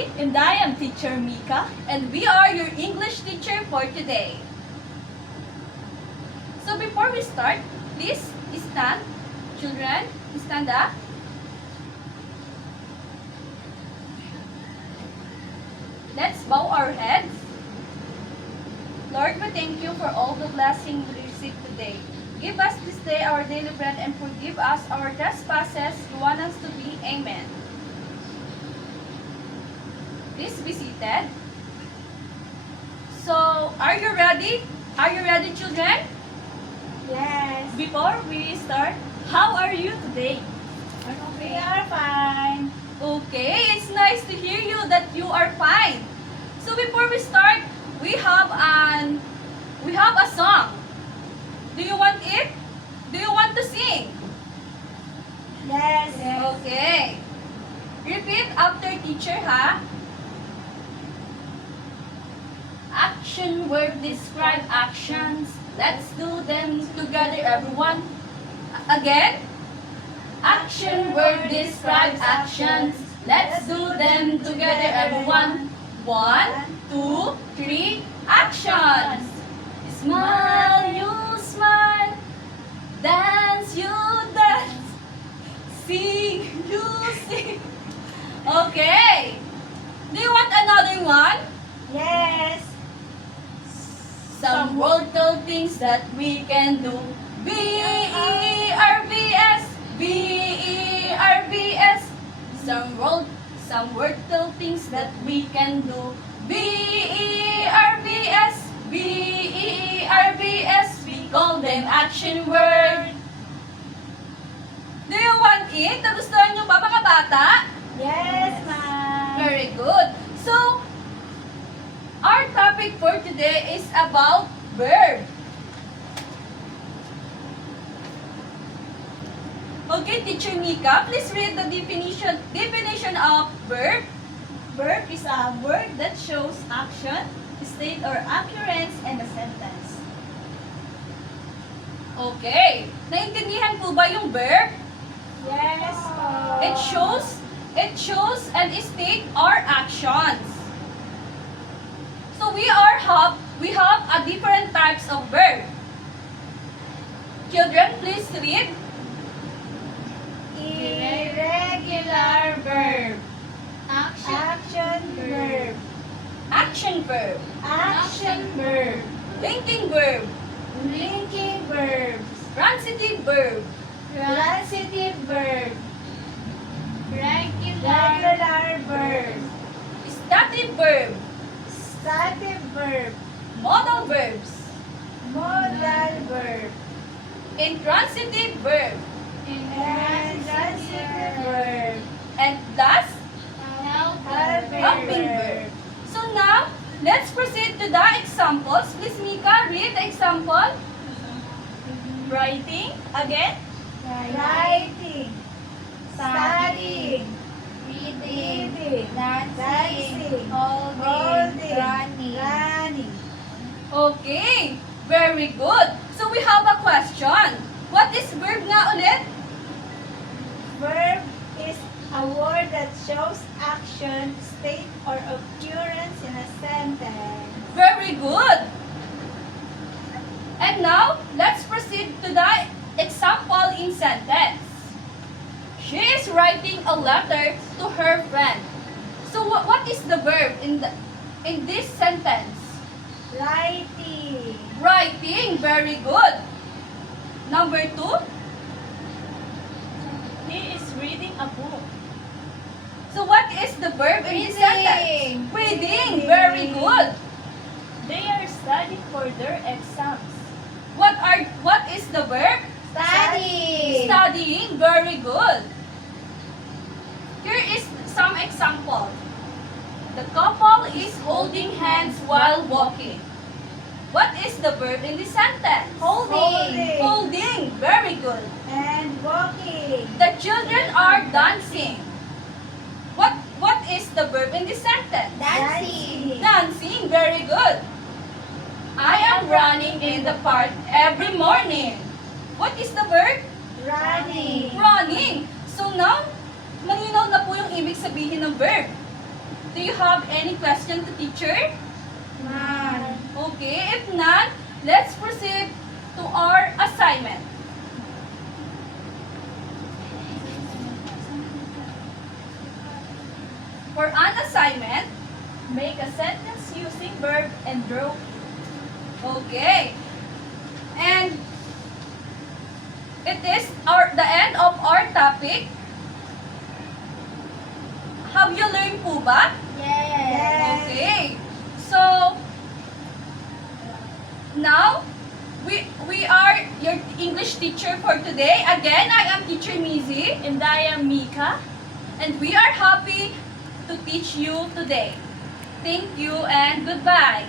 Lucy. And I am Teacher Mika. And we are your English teacher for today. So before we start, please stand. Children, stand up. Let's bow our heads. Lord, we thank you for all the blessings we received today. Give us this day our daily bread and forgive us our trespasses. You want us to be. Amen. Please be seated. So, are you ready? Are you ready, children? Yes. Before we start, how are you today? We are fine. Okay, it's nice to hear you that you are fine. So before we start, we have a song. Do you want it? Do you want to sing? Yes. Okay. Repeat after teacher, ha? Action word describe actions. Let's do them together, everyone. Again. Action word describe actions. Let's do them together, everyone. 1, 2, 3, actions. Smile, you smile. Dance, you dance. Sing, you sing. Okay. Do you want another one? Yes. Some worldly things that we can do. V-E-R-B-S, V-E-R-B-S. Some worldly things that we can do. V-E-R-B-S, V-E-R-B-S. We call them action word. Do you want it? Nagustuhan nyo ba, mga bata? Yes, ma'am. Very good. So, our topic for today is about verb. Okay, Teacher Mika, please read the definition of verb. Verb is a word that shows action, state, or occurrence in a sentence. Okay, naintindihan po ba yung verb? Yes. It shows and state our actions. So we have a different types of verb. Children, please read. Irregular verb. Action verb. Action verb. Action verb. Linking verb. Linking verbs. Transitive verb. Transitive verb. Regular verb. Stative verb. Stative verb. Modal verbs. Modal verb. Intransitive verb. Intransitive verb. And thus, Helping helping verb. So now, let's proceed to the examples. Please, Mika, read the example. Writing. Again. Writing. Studying. Reading. Dancing. Holding. Running. Okay. Very good. So we have a question. What is verb nga ulit? Verb is a word that shows action, state, or occurrence in a sentence. Very good. And now, let's proceed to the example in sentence. She is writing a letter to her friend. So what is the verb in this sentence? Writing. Writing. Very good. Number 2. He is reading a book. So what is the verb in this sentence? Reading. Very good. They are studying for their exams. What is the verb? Studying. Studying. Very good. Here is some example. The couple is holding hands while walking. What is the verb in this sentence? Holding. Holding. Very good. And walking. The children are dancing. What is the verb in this sentence? Dancing. Dancing. Very good. I am running in the park every morning. What is the verb? Running. Running. So now, malinaw na po yung ibig sabihin ng verb. Do you have any question to teacher? None. Okay, if not, let's proceed to our assignment. For an assignment, make a sentence using verb and draw. Okay. And it is the end of our topic. Have you learned po ba? Yes. Okay. So, now, we are your English teacher for today. Again, I am Teacher Mizi. And I am Mika. And we are happy to teach you today. Thank you and goodbye.